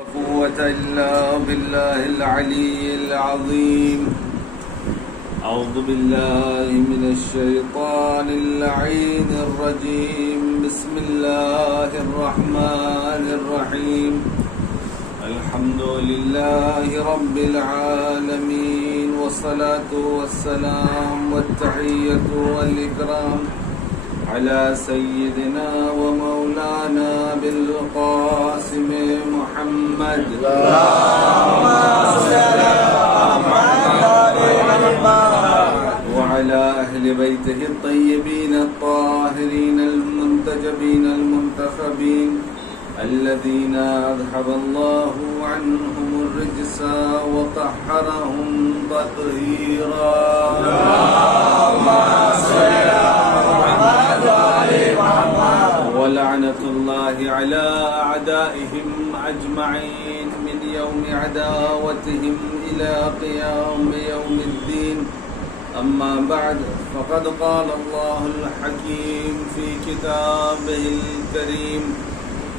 قوة إلا بالله العلي العظيم. أعوذ بالله من الشيطان اللعين الرجيم. بسم الله الرحمن الرحيم. الحمد لله رب العالمين، والصلاة والسلام والتحية والإكرام على سيدنا ومولانا بالقاسم محمد وعلى أهل بيته الطيبين الطاهرين المنتجبين المنتخبين الذين أذهب الله عنهم الرجس وطهرهم تطهيرا. ولعنة الله على أعدائهم أجمعين من يوم عداوتهم إلى قيام يوم الدين. أما بعد، فقد قال الله الحكيم في كتابه الكريم: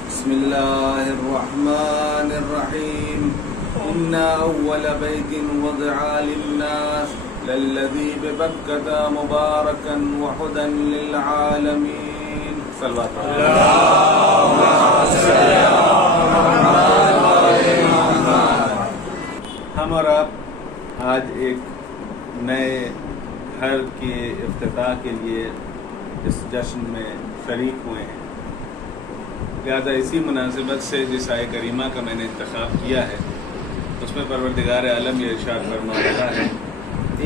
بسم الله الرحمن الرحيم. إن أول بيت وضع للناس للذي ببكة مباركا وهدى للعالمين. صلى الله عليه وسلم. ہم اور آپ آج ایک نئے گھر کے افتتاح کے لیے اس جشن میں شریک ہوئے ہیں. لہذا اسی مناسبت سے جس آیہ کریمہ کا میں نے انتخاب کیا ہے اس میں پروردگار عالم یہ ارشاد فرما رہا ہے: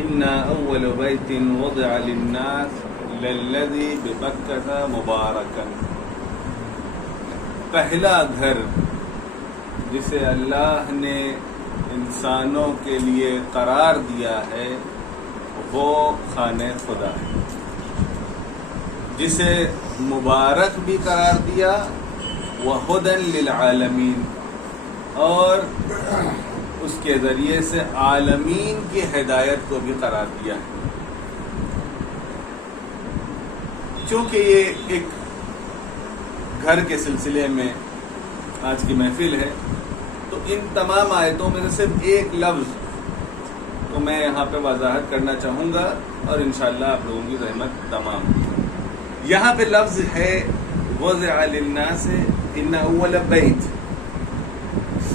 ان اول بیت وضع للناس للذی ببکۃ مبارکا. پہلا گھر جسے اللہ نے انسانوں کے لیے قرار دیا ہے وہ خانہ خدا ہے، جسے مبارک بھی قرار دیا وہدی للعالمین، اور اس کے ذریعے سے عالمین کی ہدایت کو بھی قرار دیا ہے. چونکہ یہ ایک گھر کے سلسلے میں آج کی محفل ہے تو ان تمام آیتوں میں سے صرف ایک لفظ تو میں یہاں پہ وضاحت کرنا چاہوں گا، اور انشاءاللہ آپ لوگوں کی رحمت تمام. یہاں پہ لفظ ہے وضع للناس، ان اول بیت،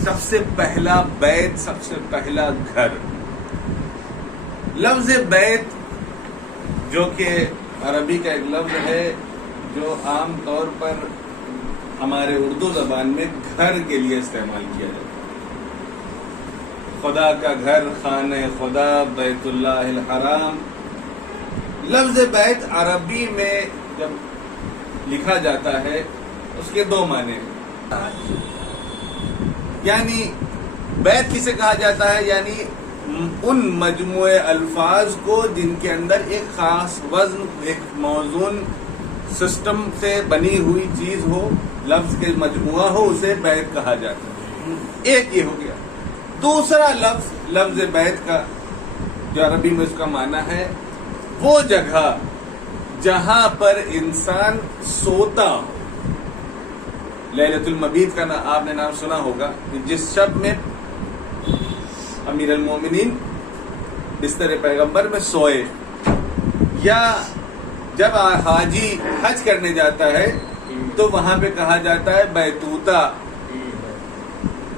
سب سے پہلا بیت، سب سے پہلا گھر. لفظ بیت جو کہ عربی کا ایک لفظ ہے جو عام طور پر ہمارے اردو زبان میں گھر کے لیے استعمال کیا جاتا ہے. خدا کا گھر، خانہ خدا، بیت اللہ الحرام. لفظ بیت عربی میں جب لکھا جاتا ہے اس کے دو معنی ہیں. یعنی بیت کسے کہا جاتا ہے؟ یعنی ان مجموعے الفاظ کو جن کے اندر ایک خاص وزن، ایک موزون سسٹم سے بنی ہوئی چیز ہو، لفظ کے مجموعہ ہو، اسے بیت کہا جاتا ہے. ایک یہ ہو گیا. دوسرا لفظ بیت کا جو عربی میں اس کا معنی ہے وہ جگہ جہاں پر انسان سوتا ہو. لیلۃ المبیت کا آپ نے نام سنا ہوگا، جس شب میں امیر المومنین بستر پیغمبر میں سوئے، یا جب حاجی حج کرنے جاتا ہے تو وہاں پہ کہا جاتا ہے بیتوتا،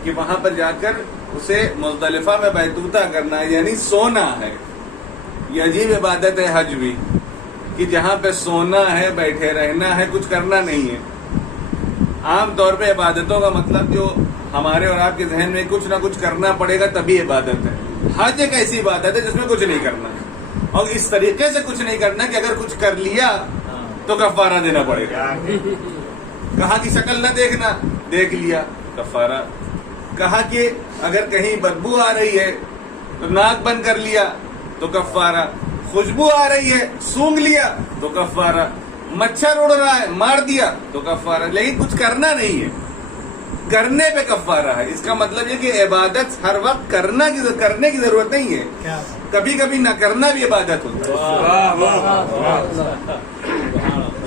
کہ وہاں پر جا کر اسے مزدلفہ میں بیتوتا کرنا ہے، یعنی سونا ہے. یہ عجیب عبادت ہے حج بھی، کہ جہاں پہ سونا ہے، بیٹھے رہنا ہے، کچھ کرنا نہیں ہے. عام طور پہ عبادتوں کا مطلب جو ہمارے اور آپ کے ذہن میں کچھ نہ کچھ کرنا پڑے گا تبھی عبادت ہے. حج ایک ایسی عبادت ہے جس میں کچھ نہیں کرنا، اور اس طریقے سے کچھ نہیں کرنا کہ اگر کچھ کر لیا تو کفارہ دینا پڑے گا. کہا کہ شکل نہ دیکھنا، دیکھ لیا کفارہ. کہا کہ اگر کہیں بدبو آ رہی ہے تو ناک بند کر لیا تو کفارہ. خوشبو آ رہی ہے، سونگھ لیا تو کفارہ. مچھر اڑ رہا ہے، مار دیا تو کفارہ. لیکن کچھ کرنا نہیں ہے، کرنے پہ کفارہ ہے. اس کا مطلب یہ کہ عبادت ہر وقت کرنے کی ضرورت نہیں ہے، کبھی کبھی نہ کرنا بھی عبادت ہوتا ہے.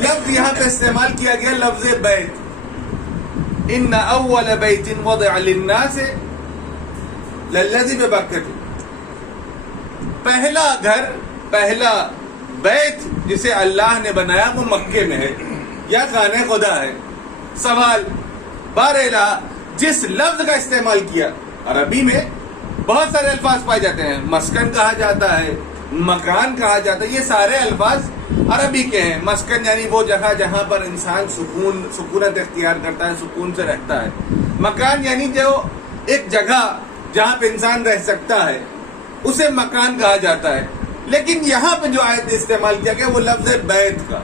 لفظ یہاں پہ استعمال کیا گیا لفظ بیت. ان اول بیت وضع للناس للذی ببکۃ، پہلا گھر، پہلا بیت جسے اللہ نے بنایا وہ مکے میں ہے یا خانہ خدا ہے. سوال بارہلا جس لفظ کا استعمال کیا، عربی میں بہت سارے الفاظ پائے جاتے ہیں، مسکن کہا جاتا ہے، مکان کہا جاتا ہے، یہ سارے الفاظ عربی کے ہیں. مسکن یعنی وہ جگہ جہاں پر انسان سکونت اختیار کرتا ہے، سکون سے رہتا ہے. مکان یعنی جو ایک جگہ جہاں پہ انسان رہ سکتا ہے اسے مکان کہا جاتا ہے. لیکن یہاں پہ جو آیت استعمال کیا گیا وہ لفظ بیت کا.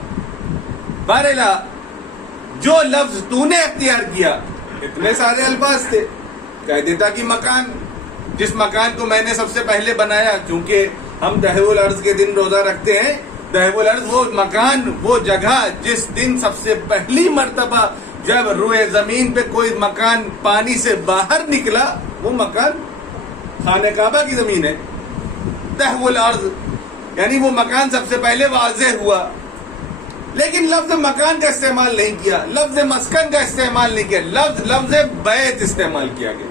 بہرحال جو لفظ تو نے اختیار کیا، اتنے سارے الفاظ تھے، کہہ دیتا کہ مکان، جس مکان کو میں نے سب سے پہلے بنایا. چونکہ ہم دہو الارض کے دن روزہ رکھتے ہیں، دہو الارض وہ مکان، وہ جگہ جس دن سب سے پہلی مرتبہ جب روئے زمین پہ کوئی مکان پانی سے باہر نکلا، وہ مکان خانہ کعبہ کی زمین ہے. دہو الارض یعنی وہ مکان سب سے پہلے واضح ہوا. لیکن لفظ مکان کا استعمال نہیں کیا، لفظ مسکن کا استعمال نہیں کیا، لفظ بیت استعمال کیا گیا.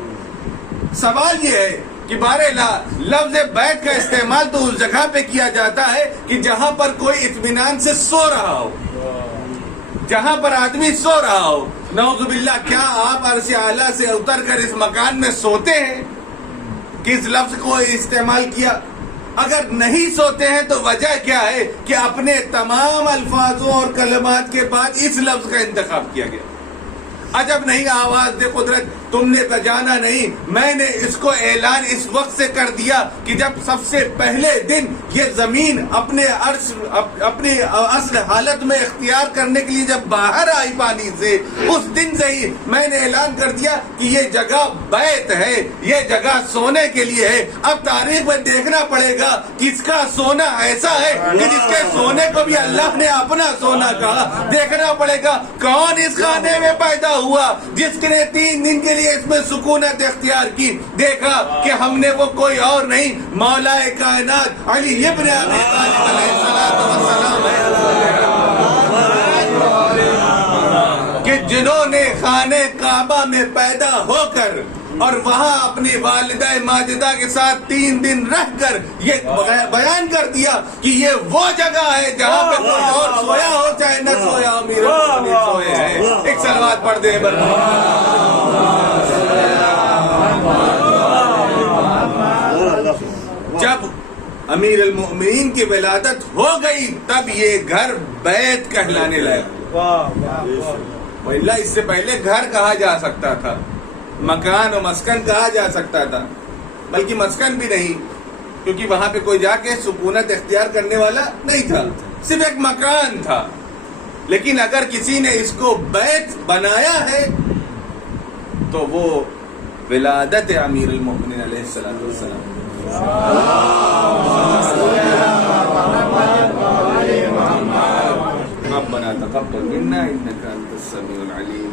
سوال یہ ہے کہ بہرحال لفظ بیت کا استعمال تو اس جگہ پہ کیا جاتا ہے کہ جہاں پر کوئی اطمینان سے سو رہا ہو، جہاں پر آدمی سو رہا ہو. نعوذ باللہ، کیا آپ عرش اعلیٰ سے اتر کر اس مکان میں سوتے ہیں؟ کس لفظ کو استعمال کیا؟ اگر نہیں سوتے ہیں تو وجہ کیا ہے کہ اپنے تمام الفاظوں اور کلمات کے بعد اس لفظ کا انتخاب کیا گیا. عجب نہیں، آواز دے قدرت، تم نے بجانا نہیں، میں نے اس کو اعلان اس وقت سے کر دیا کہ جب سب سے پہلے دن یہ زمین اپنے اصل حالت میں اختیار کرنے کے لیے جب باہر آئی پانی سے، اس دن سے ہی میں نے اعلان کر دیا کہ یہ جگہ بیت ہے، یہ جگہ سونے کے لیے ہے. اب تاریخ میں دیکھنا پڑے گا کس کا سونا ایسا ہے کہ جس کے سونے کو بھی اللہ نے اپنا سونا کہا. دیکھنا پڑے گا کون اس خانے میں پیدا ہوا جس نے 3 دن کے لیے اس میں سکونت اختیار کی. دیکھا کہ ہم نے وہ کوئی اور نہیں، مولا کائنات علی ابن ابی طالب علیہ السلام ہے کہ جنہوں نے خانہ کعبہ میں پیدا ہو کر اور وہاں اپنی والدہ ماجدہ کے ساتھ 3 دن رہ کر یہ بیان کر دیا کہ یہ وہ جگہ ہے جہاں پہ کوئی اور سویا ہو چاہے نہ سویا ہو، امیر المؤمنین سوئے ہیں. ایک صلوات پڑھ دیں. جب امیر المؤمنین کی ولادت ہو گئی تب یہ گھر بیت کہلانے لگا. وَإِلَّا اس سے پہلے گھر کہا جا سکتا تھا، مکان و مسکن کہا جا سکتا تھا، بلکہ مسکن بھی نہیں، کیونکہ وہاں پہ کوئی جا کے سکونت اختیار کرنے والا نہیں تھا، صرف ایک مکان تھا. لیکن اگر کسی نے اس کو بیت بنایا ہے تو وہ ولادت امیر المؤمنین علیہ السلام. ربنا تقبل منا انك انت السميع العليم